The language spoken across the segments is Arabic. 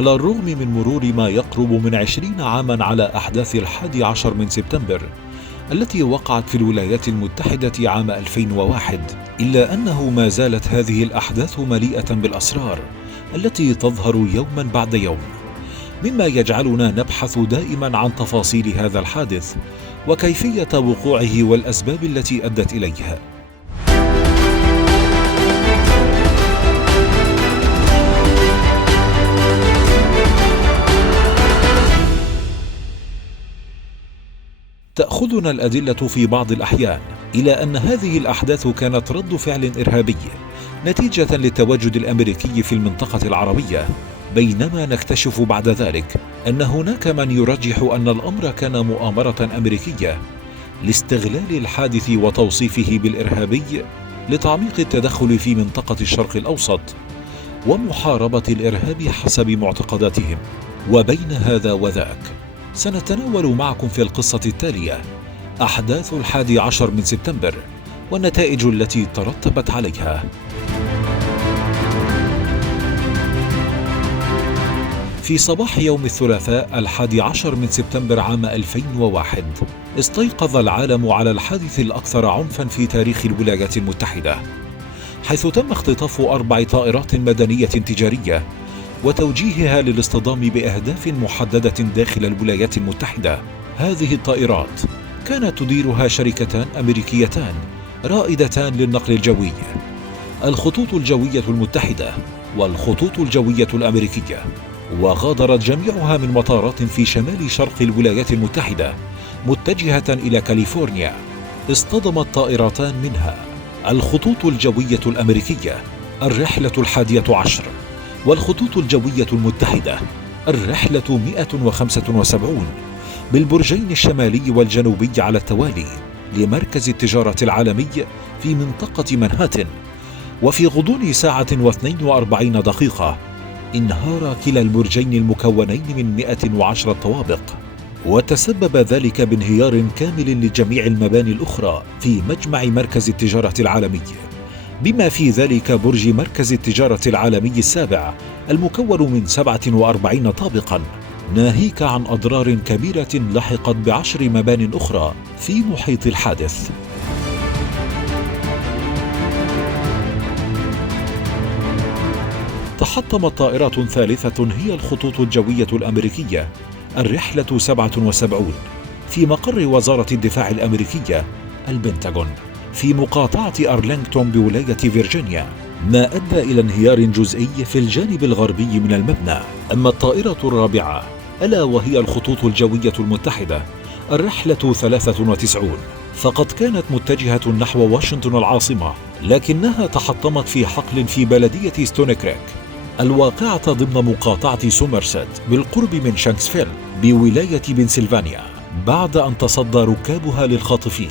على الرغم من مرور ما يقرب من 20 عاما على أحداث 11 من سبتمبر التي وقعت في الولايات المتحدة عام 2001، إلا أنه ما زالت هذه الأحداث مليئة بالأسرار التي تظهر يوما بعد يوم، مما يجعلنا نبحث دائما عن تفاصيل هذا الحادث وكيفية وقوعه والأسباب التي أدت إليه. تأخذنا الأدلة في بعض الأحيان إلى أن هذه الأحداث كانت رد فعل إرهابي نتيجة للتواجد الأمريكي في المنطقة العربية، بينما نكتشف بعد ذلك أن هناك من يرجح أن الأمر كان مؤامرة أمريكية لاستغلال الحادث وتوصيفه بالإرهابي لتعميق التدخل في منطقة الشرق الأوسط ومحاربة الإرهاب حسب معتقداتهم. وبين هذا وذاك سنتناول معكم في القصة التالية أحداث 11 من سبتمبر والنتائج التي ترتبت عليها. في صباح يوم الثلاثاء 11 من سبتمبر عام 2001 استيقظ العالم على الحادث الأكثر عنفا في تاريخ الولايات المتحدة، حيث تم اختطاف 4 طائرات مدنية تجارية وتوجيهها للاصطدام بأهداف محددة داخل الولايات المتحدة. هذه الطائرات كانت تديرها شركتان أمريكيتان رائدتان للنقل الجوي، الخطوط الجوية المتحدة والخطوط الجوية الأمريكية، وغادرت جميعها من مطارات في شمال شرق الولايات المتحدة متجهة إلى كاليفورنيا. اصطدمت طائرتان منها الخطوط الجوية الأمريكية الرحلة 11 والخطوط الجوية المتحدة الرحلة 175 بالبرجين الشمالي والجنوبي على التوالي لمركز التجارة العالمي في منطقة منهاتن. وفي غضون ساعة و42 دقيقة انهار كلا البرجين المكونين من 110 طوابق، وتسبب ذلك بانهيار كامل لجميع المباني الأخرى في مجمع مركز التجارة العالمي، بما في ذلك برج مركز التجارة العالمي السابع المكون من 47 طابقا، ناهيك عن أضرار كبيرة لحقت ب10 مبان أخرى في محيط الحادث. تحطمت طائرة ثالثة هي الخطوط الجوية الأمريكية الرحلة 77 في مقر وزارة الدفاع الأمريكية البنتاغون في مقاطعة أرلينغتون بولاية فيرجينيا، ما أدى إلى انهيار جزئي في الجانب الغربي من المبنى. أما الطائرة الرابعة ألا وهي الخطوط الجوية المتحدة الرحلة 93 فقد كانت متجهة نحو واشنطن العاصمة، لكنها تحطمت في حقل في بلدية ستوني كريك الواقعة ضمن مقاطعة سومرسيت بالقرب من شانكسفيل بولاية بنسلفانيا بعد أن تصدى ركابها للخاطفين.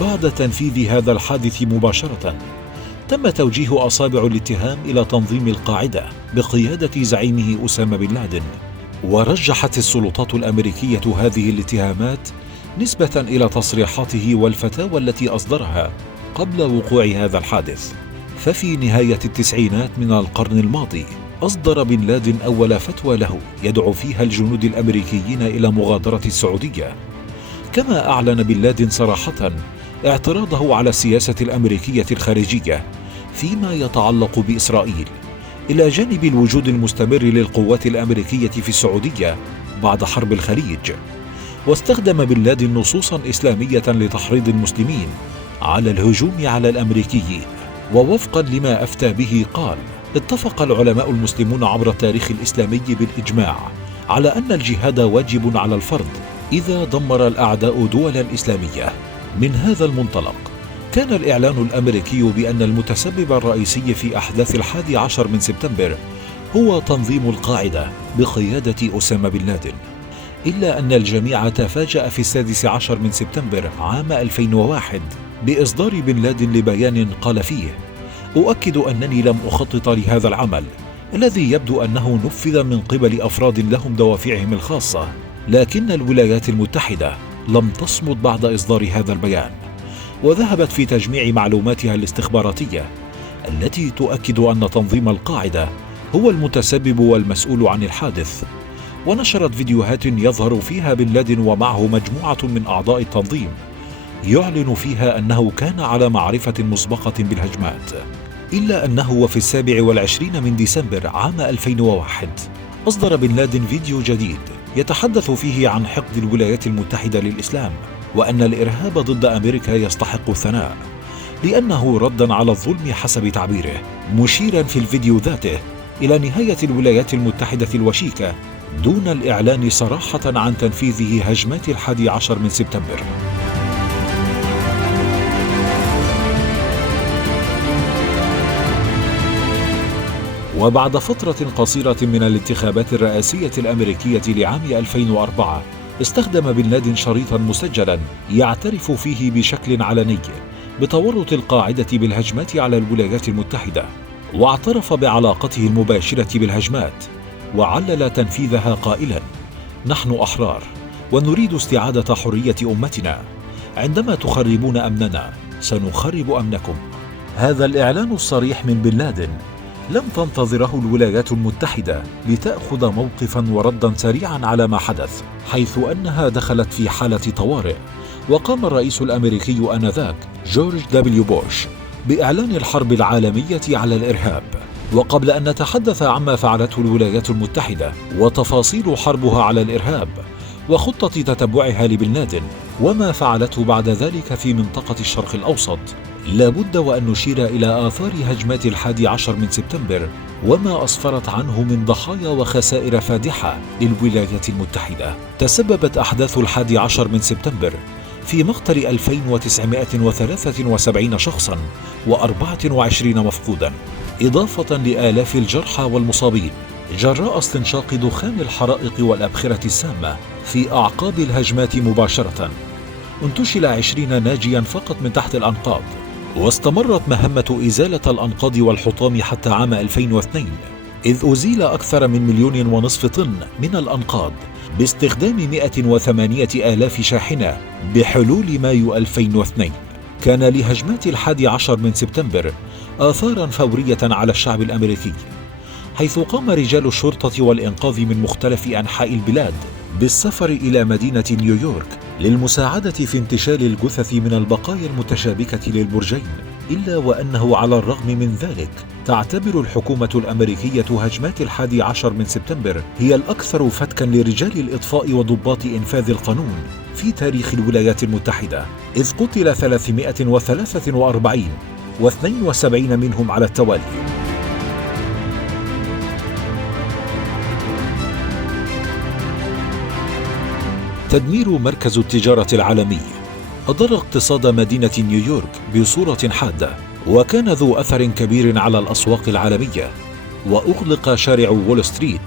بعد تنفيذ هذا الحادث مباشرة تم توجيه أصابع الاتهام إلى تنظيم القاعدة بقيادة زعيمه أسامة بن لادن، ورجحت السلطات الأمريكية هذه الاتهامات نسبة إلى تصريحاته والفتاوى التي أصدرها قبل وقوع هذا الحادث. ففي نهاية التسعينات من القرن الماضي أصدر بن لادن أول فتوى له يدعو فيها الجنود الأمريكيين إلى مغادرة السعودية، كما أعلن بن لادن صراحة اعتراضه على السياسة الأمريكية الخارجية فيما يتعلق بإسرائيل، إلى جانب الوجود المستمر للقوات الأمريكية في السعودية بعد حرب الخليج. واستخدم بن لادن نصوصا إسلامية لتحريض المسلمين على الهجوم على الأمريكيين. ووفقا لما أفتى به قال: اتفق العلماء المسلمون عبر التاريخ الإسلامي بالإجماع على أن الجهاد واجب على الفرد إذا دمر الأعداء دولا إسلامية. من هذا المنطلق كان الإعلان الأمريكي بأن المتسبب الرئيسي في أحداث 11 من سبتمبر هو تنظيم القاعدة بقيادة أسامة بن لادن، إلا أن الجميع تفاجأ في 16 من سبتمبر عام 2001 بإصدار بن لادن لبيان قال فيه: أؤكد أنني لم أخطط لهذا العمل الذي يبدو أنه نفذ من قبل أفراد لهم دوافعهم الخاصة، لكن الولايات المتحدة لم تصمت بعد إصدار هذا البيان، وذهبت في تجميع معلوماتها الاستخباراتية التي تؤكد أن تنظيم القاعدة هو المتسبب والمسؤول عن الحادث، ونشرت فيديوهات يظهر فيها بن لادن ومعه مجموعة من أعضاء التنظيم يعلن فيها أنه كان على معرفة مسبقة بالهجمات. إلا أنه وفي 27 من ديسمبر عام 2001 أصدر بن لادن فيديو جديد يتحدث فيه عن حقد الولايات المتحدة للإسلام، وأن الإرهاب ضد أمريكا يستحق الثناء لأنه ردا على الظلم حسب تعبيره، مشيرا في الفيديو ذاته إلى نهاية الولايات المتحدة الوشيكة دون الإعلان صراحة عن تنفيذ هجمات 11 من سبتمبر. وبعد فترة قصيرة من الانتخابات الرئاسية الأمريكية لعام 2004 استخدم بن لادن شريطا مسجلا يعترف فيه بشكل علني بتورط القاعدة بالهجمات على الولايات المتحدة، واعترف بعلاقته المباشرة بالهجمات، وعلل تنفيذها قائلا: نحن أحرار ونريد استعادة حرية أمتنا، عندما تخربون أمننا سنخرب أمنكم. هذا الإعلان الصريح من بن لادن لم تنتظره الولايات المتحدة لتأخذ موقفا وردا سريعا على ما حدث، حيث أنها دخلت في حالة طوارئ، وقام الرئيس الأمريكي آنذاك جورج دبليو بوش بإعلان الحرب العالمية على الإرهاب. وقبل أن نتحدث عما فعلته الولايات المتحدة وتفاصيل حربها على الإرهاب وخطة تتبعها لبن لادن وما فعلته بعد ذلك في منطقة الشرق الأوسط، لابد وأن نشير إلى آثار هجمات 11 من سبتمبر وما أسفرت عنه من ضحايا وخسائر فادحة للولايات المتحدة. تسببت أحداث 11 من سبتمبر في مقتل 2973 شخصا و24 مفقودا، إضافة لآلاف الجرحى والمصابين جراء استنشاق دخان الحرائق والأبخرة السامة في أعقاب الهجمات مباشرة. انتشل 20 ناجيا فقط من تحت الأنقاض، واستمرت مهمة إزالة الأنقاض والحطام حتى عام 2002، إذ أزيل أكثر من 1.5 مليون طن من الأنقاض باستخدام 108,000 شاحنة بحلول مايو 2002. كان لهجمات 11 من سبتمبر آثارا فورية على الشعب الأمريكي، حيث قام رجال الشرطة والإنقاذ من مختلف أنحاء البلاد بالسفر إلى مدينة نيويورك للمساعدة في انتشال الجثث من البقايا المتشابكة للبرجين. إلا وأنه على الرغم من ذلك تعتبر الحكومة الأمريكية هجمات 11 من سبتمبر هي الأكثر فتكا لرجال الإطفاء وضباط إنفاذ القانون في تاريخ الولايات المتحدة، إذ قتل 343 و72 منهم على التوالي. تدمير مركز التجارة العالمي أضر اقتصاد مدينة نيويورك بصورة حادة، وكان ذو أثر كبير على الأسواق العالمية، وأغلق شارع وول ستريت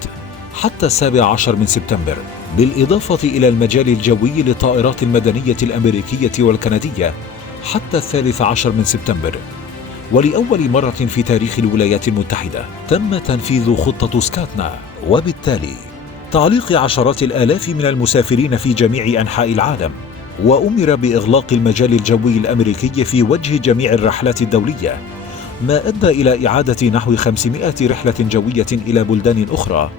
حتى 17 من سبتمبر، بالإضافة إلى المجال الجوي للطائرات المدنية الأمريكية والكندية حتى 13 من سبتمبر. ولأول مرة في تاريخ الولايات المتحدة تم تنفيذ خطة سكاتنا، وبالتالي تعليق عشرات الآلاف من المسافرين في جميع أنحاء العالم، وأمر بإغلاق المجال الجوي الأمريكي في وجه جميع الرحلات الدولية، ما أدى إلى إعادة نحو 500 رحلة جوية إلى بلدان أخرى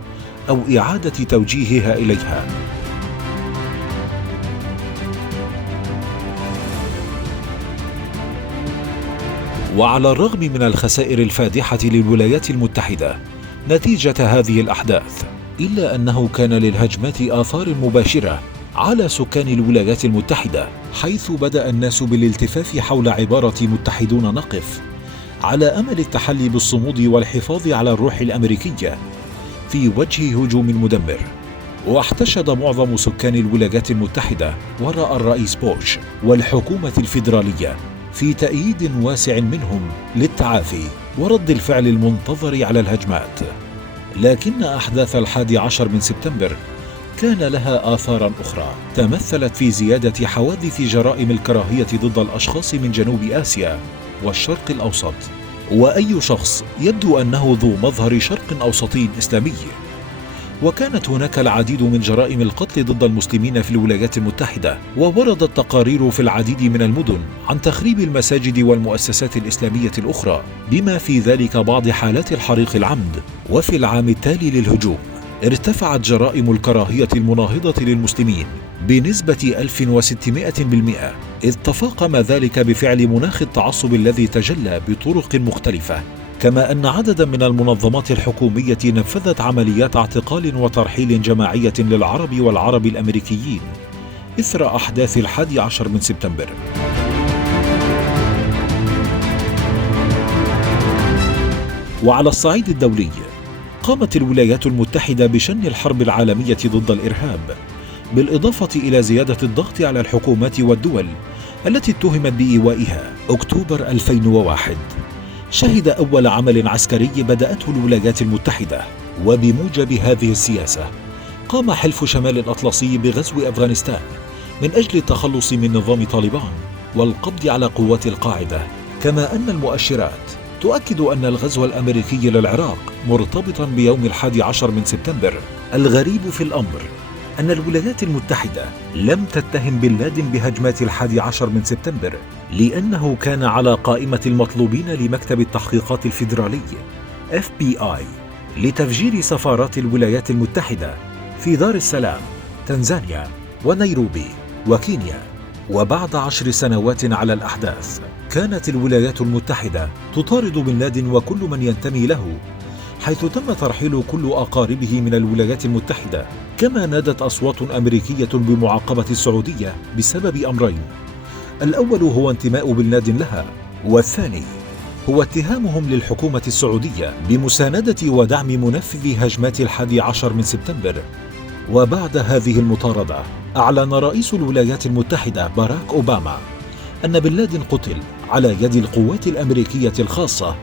أو إعادة توجيهها إليها. وعلى الرغم من الخسائر الفادحة للولايات المتحدة نتيجة هذه الأحداث، إلا أنه كان للهجمات آثار مباشرة على سكان الولايات المتحدة، حيث بدأ الناس بالالتفاف حول عبارة متحدون نقف، على أمل التحلي بالصمود والحفاظ على الروح الأمريكية في وجه هجوم مدمر. واحتشد معظم سكان الولايات المتحدة وراء الرئيس بوش والحكومة الفيدرالية في تأييد واسع منهم للتعافي ورد الفعل المنتظر على الهجمات. لكن أحداث 11 من سبتمبر كان لها آثار أخرى تمثلت في زيادة حوادث جرائم الكراهية ضد الأشخاص من جنوب آسيا والشرق الأوسط، وأي شخص يبدو أنه ذو مظهر شرق أوسطي إسلامي. وكانت هناك العديد من جرائم القتل ضد المسلمين في الولايات المتحدة، ووردت تقارير في العديد من المدن عن تخريب المساجد والمؤسسات الإسلامية الأخرى، بما في ذلك بعض حالات الحريق العمد. وفي العام التالي للهجوم ارتفعت جرائم الكراهية المناهضة للمسلمين بنسبة 1600%، إذ تفاقم ذلك بفعل مناخ التعصب الذي تجلى بطرق مختلفة. كما أن عددا من المنظمات الحكومية نفذت عمليات اعتقال وترحيل جماعية للعرب والعرب الأمريكيين إثر أحداث 11 من سبتمبر. وعلى الصعيد الدولي، قامت الولايات المتحدة بشن الحرب العالمية ضد الإرهاب، بالإضافة إلى زيادة الضغط على الحكومات والدول التي اتهمت بإيوائها. أكتوبر 2001 شهد أول عمل عسكري بدأته الولايات المتحدة، وبموجب هذه السياسة قام حلف شمال الأطلسي بغزو أفغانستان من أجل التخلص من نظام طالبان والقبض على قوات القاعدة. كما أن المؤشرات تؤكد أن الغزو الأمريكي للعراق مرتبطا بيوم 11 من سبتمبر. الغريب في الأمر أن الولايات المتحدة لم تتهم بن لادن بهجمات 11 من سبتمبر، لأنه كان على قائمة المطلوبين لمكتب التحقيقات الفيدرالي FBI لتفجير سفارات الولايات المتحدة في دار السلام، تنزانيا، ونيروبي، وكينيا. وبعد 10 سنوات على الأحداث، كانت الولايات المتحدة تطارد بن لادن وكل من ينتمي له، حيث تم ترحيل كل أقاربه من الولايات المتحدة. كما نادت أصوات أمريكية بمعاقبة السعودية بسبب أمرين: الأول هو انتماء بن لادن لها، والثاني هو اتهامهم للحكومة السعودية بمساندة ودعم منفذ هجمات 11 من سبتمبر. وبعد هذه المطاردة، أعلن رئيس الولايات المتحدة باراك أوباما أن بن لادن قتل على يد القوات الأمريكية الخاصة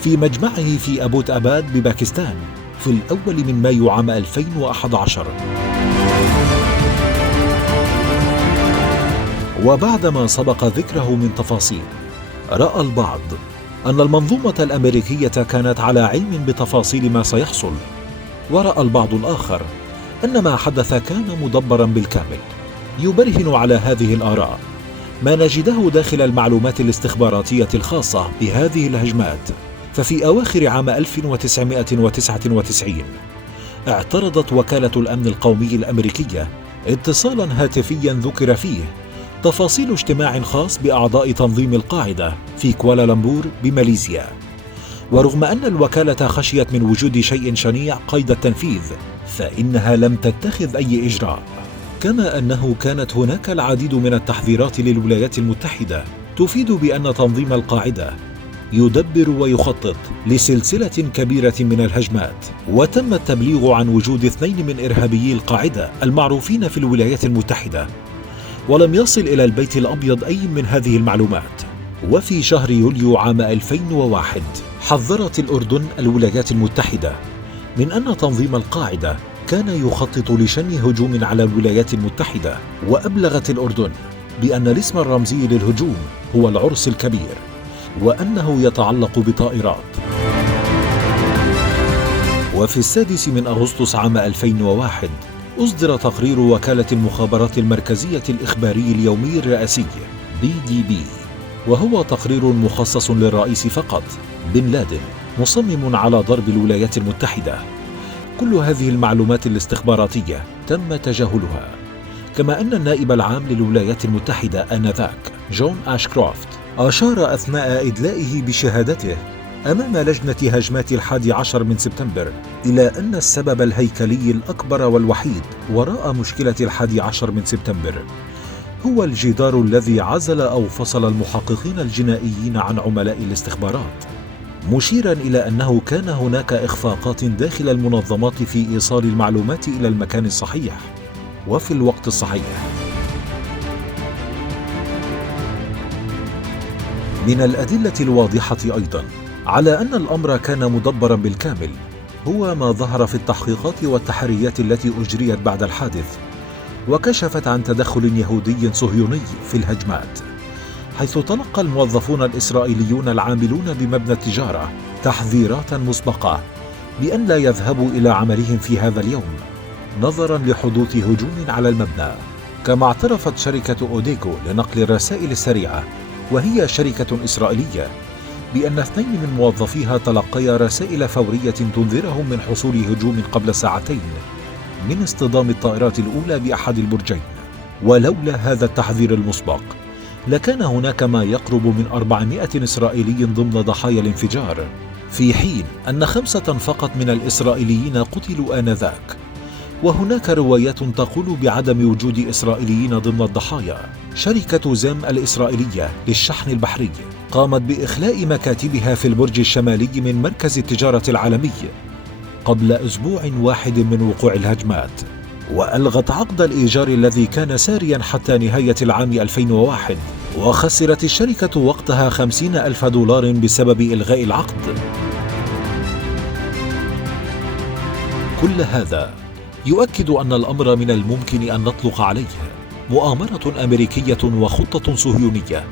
في مجمعه في أبوت أباد بباكستان في الأول من مايو عام 2011. وبعدما سبق ذكره من تفاصيل، رأى البعض أن المنظومة الأمريكية كانت على علم بتفاصيل ما سيحصل، ورأى البعض الآخر أن ما حدث كان مدبرا بالكامل. يبرهن على هذه الآراء ما نجده داخل المعلومات الاستخباراتية الخاصة بهذه الهجمات. ففي أواخر عام 1999 اعترضت وكالة الأمن القومي الأمريكية اتصالا هاتفيا ذكر فيه تفاصيل اجتماع خاص بأعضاء تنظيم القاعدة في كوالالمبور بماليزيا. ورغم أن الوكالة خشيت من وجود شيء شنيع قيد التنفيذ، فإنها لم تتخذ أي إجراء. كما أنه كانت هناك العديد من التحذيرات للولايات المتحدة تفيد بأن تنظيم القاعدة يدبر ويخطط لسلسلة كبيرة من الهجمات. وتم التبليغ عن وجود 2 من إرهابيي القاعدة المعروفين في الولايات المتحدة، ولم يصل إلى البيت الأبيض أي من هذه المعلومات. وفي شهر يوليو عام 2001 حذرت الأردن الولايات المتحدة من أن تنظيم القاعدة كان يخطط لشن هجوم على الولايات المتحدة، وأبلغت الأردن بأن الاسم الرمزي للهجوم هو العرس الكبير، وأنه يتعلق بطائرات. وفي 6 من أغسطس عام 2001 أصدر تقرير وكالة المخابرات المركزية الإخباري اليومي الرئاسي BDB، وهو تقرير مخصص للرئيس فقط، بن لادن مصمم على ضرب الولايات المتحدة. كل هذه المعلومات الاستخباراتية تم تجاهلها. كما أن النائب العام للولايات المتحدة آنذاك جون أشكروفت أشار أثناء إدلائه بشهادته أمام لجنة هجمات 11 من سبتمبر إلى أن السبب الهيكلي الأكبر والوحيد وراء مشكلة 11 من سبتمبر هو الجدار الذي عزل أو فصل المحققين الجنائيين عن عملاء الاستخبارات، مشيرا إلى أنه كان هناك إخفاقات داخل المنظمات في إيصال المعلومات إلى المكان الصحيح وفي الوقت الصحيح. من الأدلة الواضحة أيضا على أن الأمر كان مدبرا بالكامل هو ما ظهر في التحقيقات والتحريات التي أجريت بعد الحادث، وكشفت عن تدخل يهودي صهيوني في الهجمات، حيث تلقى الموظفون الإسرائيليون العاملون بمبنى التجارة تحذيرات مسبقة بأن لا يذهبوا إلى عملهم في هذا اليوم نظرا لحدوث هجوم على المبنى. كما اعترفت شركة أوديغو لنقل الرسائل السريعة، وهي شركة إسرائيلية، بأن 2 من موظفيها تلقيا رسائل فورية تنذرهم من حصول هجوم قبل ساعتين من اصطدام الطائرات الأولى بأحد البرجين. ولولا هذا التحذير المسبق لكان هناك ما يقرب من 400 إسرائيلي ضمن ضحايا الانفجار، في حين أن 5 فقط من الإسرائيليين قتلوا آنذاك. وهناك روايات تقول بعدم وجود إسرائيليين ضمن الضحايا. شركة زام الإسرائيلية للشحن البحري قامت بإخلاء مكاتبها في البرج الشمالي من مركز التجارة العالمي قبل أسبوع واحد من وقوع الهجمات، وألغت عقد الإيجار الذي كان ساريا حتى نهاية العام 2001، وخسرت الشركة وقتها $50,000 بسبب إلغاء العقد. كل هذا يؤكد أن الأمر من الممكن أن نطلق عليه مؤامرة أمريكية وخطة صهيونية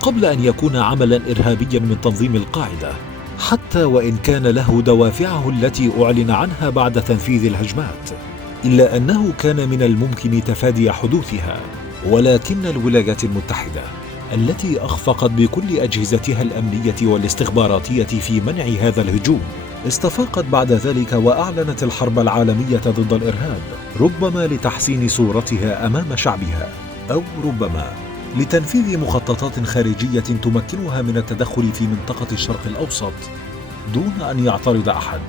قبل أن يكون عملا إرهابيا من تنظيم القاعدة، حتى وإن كان له دوافعه التي أعلن عنها بعد تنفيذ الهجمات، إلا أنه كان من الممكن تفادي حدوثها. ولكن الولايات المتحدة التي أخفقت بكل أجهزتها الأمنية والاستخباراتية في منع هذا الهجوم استفاقت بعد ذلك وأعلنت الحرب العالمية ضد الإرهاب، ربما لتحسين صورتها أمام شعبها، أو ربما لتنفيذ مخططات خارجية تمكنها من التدخل في منطقة الشرق الأوسط دون أن يعترض أحد.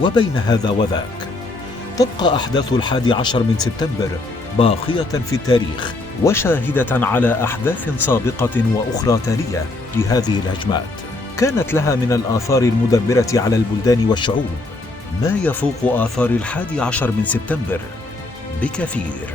وبين هذا وذاك تبقى أحداث 11 من سبتمبر باقية في التاريخ وشاهدة على أحداث سابقة وأخرى تالية لهذه الهجمات كانت لها من الآثار المدمرة على البلدان والشعوب ما يفوق آثار 11 من سبتمبر بكثير.